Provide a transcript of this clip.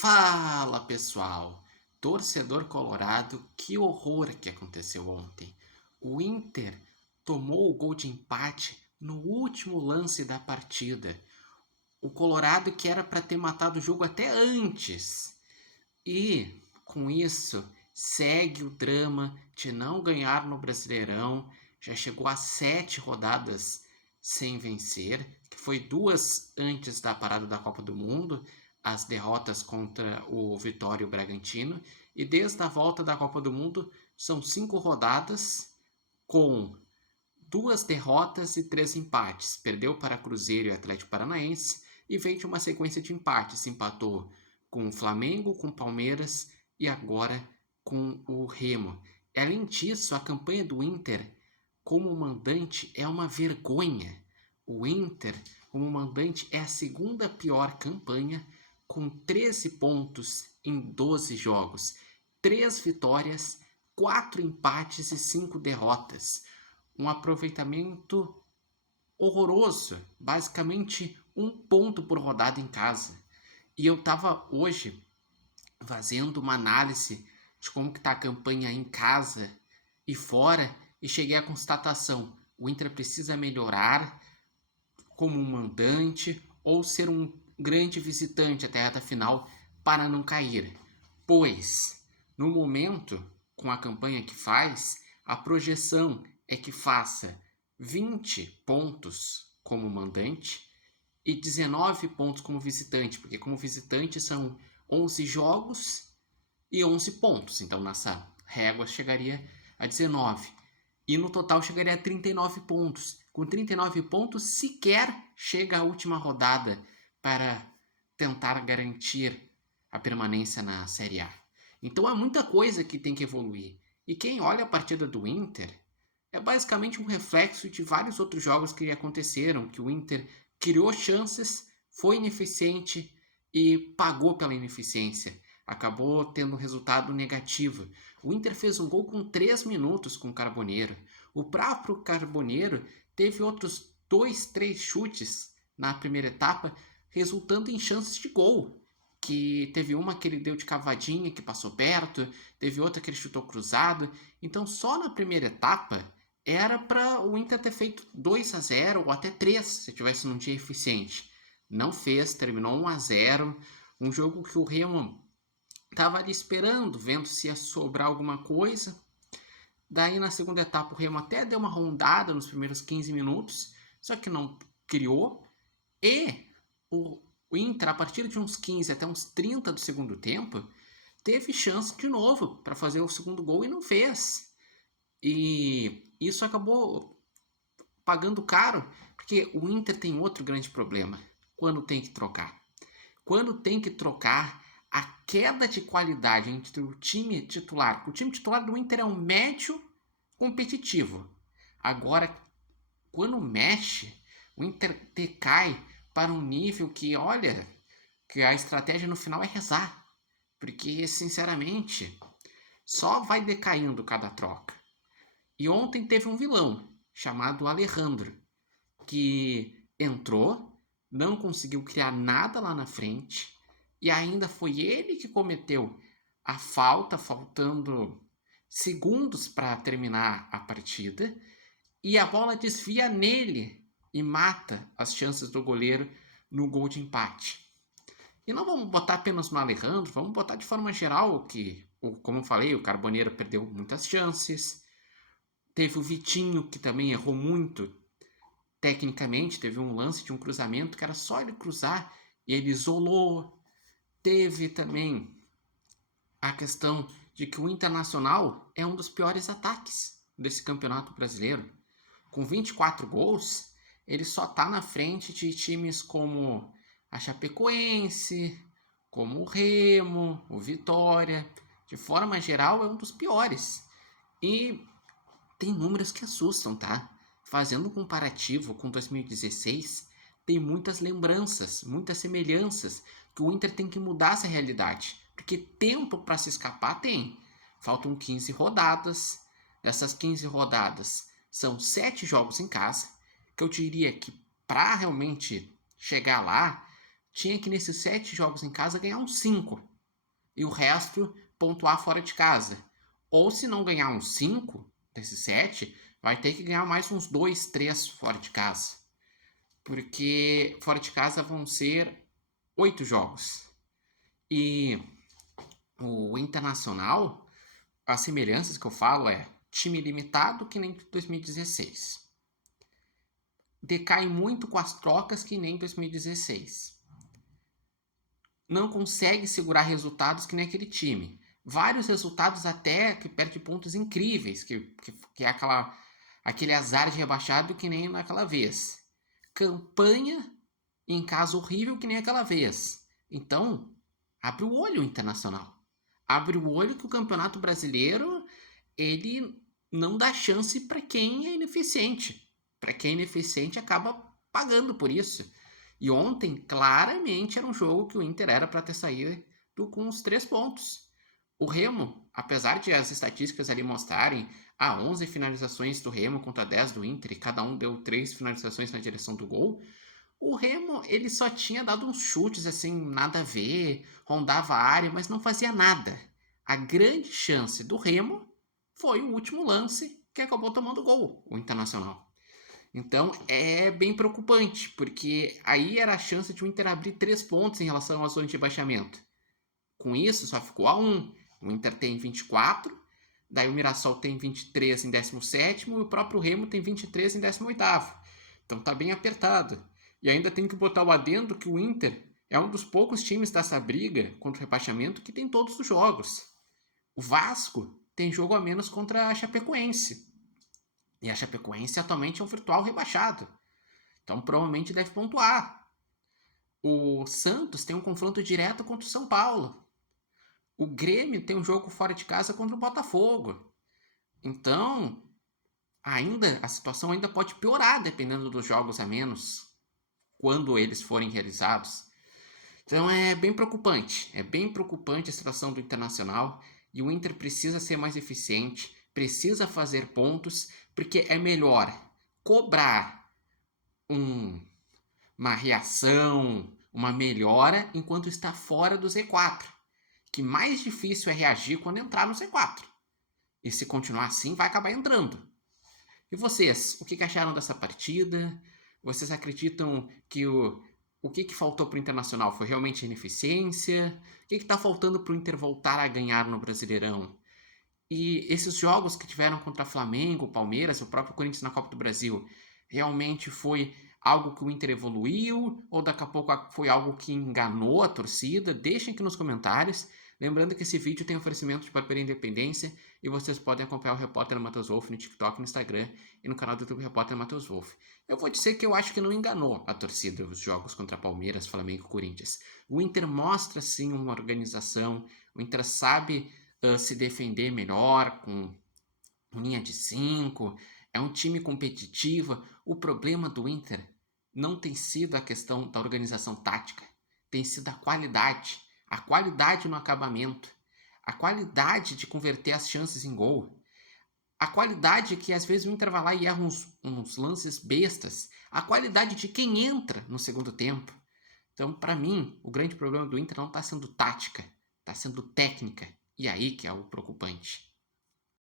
Fala pessoal, torcedor colorado, que horror que aconteceu ontem. O Inter tomou o gol de empate no último lance da partida. O Colorado que era para ter matado o jogo até antes. E com isso segue o drama de não ganhar no Brasileirão. Já chegou a 7 rodadas sem vencer, que foi 2 antes da parada da Copa do Mundo, as derrotas contra o Vitória e o Bragantino. E desde a volta da Copa do Mundo são 5 rodadas com 2 derrotas e 3 empates. Perdeu para Cruzeiro e Atlético Paranaense e veio de uma sequência de empates. Empatou com o Flamengo, com o Palmeiras e agora com o Remo. Além disso, a campanha do Inter como mandante é uma vergonha. O Inter como mandante é a segunda pior campanha, com 13 pontos em 12 jogos, 3 vitórias, 4 empates e 5 derrotas. Um aproveitamento horroroso, basicamente 1 ponto por rodada em casa. E eu estava hoje fazendo uma análise de como que está a campanha em casa e fora e cheguei à constatação: o Inter precisa melhorar como um mandante ou ser um grande visitante até a reta final para não cair. Pois, no momento, com a campanha que faz, a projeção é que faça 20 pontos como mandante e 19 pontos como visitante, porque como visitante são 11 jogos e 11 pontos, então nessa régua chegaria a 19. E no total chegaria a 39 pontos. Com 39 pontos, sequer chega à última rodada para tentar garantir a permanência na Série A. Então é muita coisa que tem que evoluir. E quem olha a partida do Inter é basicamente um reflexo de vários outros jogos que aconteceram, que o Inter criou chances, foi ineficiente e pagou pela ineficiência. Acabou tendo um resultado negativo. O Inter fez um gol com 3 minutos com o Carboneiro. O próprio Carboneiro teve outros 2, 3 chutes na primeira etapa, resultando em chances de gol. Que teve uma que ele deu de cavadinha, que passou perto, teve outra que ele chutou cruzado. Então, só na primeira etapa, era para o Inter ter feito 2-0 ou até 3 se tivesse num dia eficiente. Não fez, terminou 1-0. Um jogo que o Remo estava ali esperando, vendo se ia sobrar alguma coisa. Daí na segunda etapa o Remo até deu uma rondada nos primeiros 15 minutos, só que não criou. E o Inter, a partir de uns 15 até uns 30 do segundo tempo, teve chance de novo para fazer o segundo gol e não fez. E isso acabou pagando caro, porque o Inter tem outro grande problema quando tem que trocar. Quando tem que trocar, a queda de qualidade entre o time titular. O time titular do Inter é um médio competitivo. Agora, quando mexe, o Inter decai para um nível que, olha, que a estratégia no final é rezar. Porque, sinceramente, só vai decaindo cada troca. E ontem teve um vilão chamado Alejandro, que entrou, não conseguiu criar nada lá na frente, e ainda foi ele que cometeu a falta, faltando segundos para terminar a partida, e a bola desvia nele e mata as chances do goleiro no gol de empate. E não vamos botar apenas no Alejandro, vamos botar de forma geral que, como eu falei, o Carboneiro perdeu muitas chances. Teve o Vitinho, que também errou muito tecnicamente. Teve um lance de um cruzamento que era só ele cruzar e ele isolou. Teve também a questão de que o Internacional é um dos piores ataques desse campeonato brasileiro. Com 24 gols, ele só está na frente de times como a Chapecoense, como o Remo, o Vitória. De forma geral, é um dos piores. E tem números que assustam, tá? Fazendo um comparativo com 2016, tem muitas lembranças, muitas semelhanças, que o Inter tem que mudar essa realidade. Porque tempo para se escapar tem. Faltam 15 rodadas. Dessas 15 rodadas, são 7 jogos em casa, que eu diria que para realmente chegar lá, tinha que nesses 7 jogos em casa ganhar uns 5 e o resto pontuar fora de casa. Ou se não ganhar uns 5 desses 7, vai ter que ganhar mais uns 2, 3 fora de casa. Porque fora de casa vão ser 8 jogos. E o Internacional, as semelhanças que eu falo é time limitado que nem 2016. Decai muito com as trocas que nem 2016. Não consegue segurar resultados que nem aquele time. Vários resultados até que perde pontos incríveis, que é aquele azar de rebaixado que nem naquela vez. Campanha em caso horrível que nem aquela vez. Então, abre o olho, Internacional. Abre o olho que o Campeonato Brasileiro ele não dá chance para quem é ineficiente. Para quem é ineficiente acaba pagando por isso. E ontem, claramente, era um jogo que o Inter era para ter saído com os 3 pontos. O Remo, apesar de as estatísticas ali mostrarem 11 finalizações do Remo contra 10 do Inter, e cada um deu 3 finalizações na direção do gol, o Remo ele só tinha dado uns chutes assim, nada a ver, rondava a área, mas não fazia nada. A grande chance do Remo foi o último lance que acabou tomando gol, o Internacional. Então é bem preocupante, porque aí era a chance de o Inter abrir 3 pontos em relação à zona de rebaixamento. Com isso, só ficou a 1. O Inter tem 24, daí o Mirassol tem 23 em 17º e o próprio Remo tem 23 em 18º. Então tá bem apertado. E ainda tem que botar o adendo que o Inter é um dos poucos times dessa briga contra o rebaixamento que tem todos os jogos. O Vasco tem jogo a menos contra a Chapecoense. E a Chapecoense atualmente é um virtual rebaixado. Então provavelmente deve pontuar. O Santos tem um confronto direto contra o São Paulo. O Grêmio tem um jogo fora de casa contra o Botafogo. Então, a situação ainda pode piorar dependendo dos jogos a menos quando eles forem realizados. Então é bem preocupante a situação do Internacional e o Inter precisa ser mais eficiente, precisa fazer pontos, porque é melhor cobrar uma reação, uma melhora enquanto está fora do Z4, que mais difícil é reagir quando entrar no Z4. E se continuar assim, vai acabar entrando. E vocês, o que acharam dessa partida? Vocês acreditam que o que faltou para o Internacional foi realmente ineficiência? O que está faltando para o Inter voltar a ganhar no Brasileirão? E esses jogos que tiveram contra Flamengo, Palmeiras, o próprio Corinthians na Copa do Brasil, realmente foi algo que o Inter evoluiu? Ou daqui a pouco foi algo que enganou a torcida? Deixem aqui nos comentários. Lembrando que esse vídeo tem oferecimento de Papel Independência e vocês podem acompanhar o Repórter Matheus Wolff no TikTok, no Instagram e no canal do YouTube Repórter Matheus Wolff. Eu vou dizer que eu acho que não enganou a torcida os jogos contra Palmeiras, Flamengo e Corinthians. O Inter mostra sim uma organização, o Inter sabe se defender melhor com linha de 5, é um time competitivo. O problema do Inter não tem sido a questão da organização tática, tem sido a qualidade no acabamento, a qualidade de converter as chances em gol, a qualidade que às vezes o Inter vai lá e erra uns lances bestas, a qualidade de quem entra no segundo tempo. Então, para mim, o grande problema do Inter não está sendo tática, está sendo técnica, e aí que é o preocupante.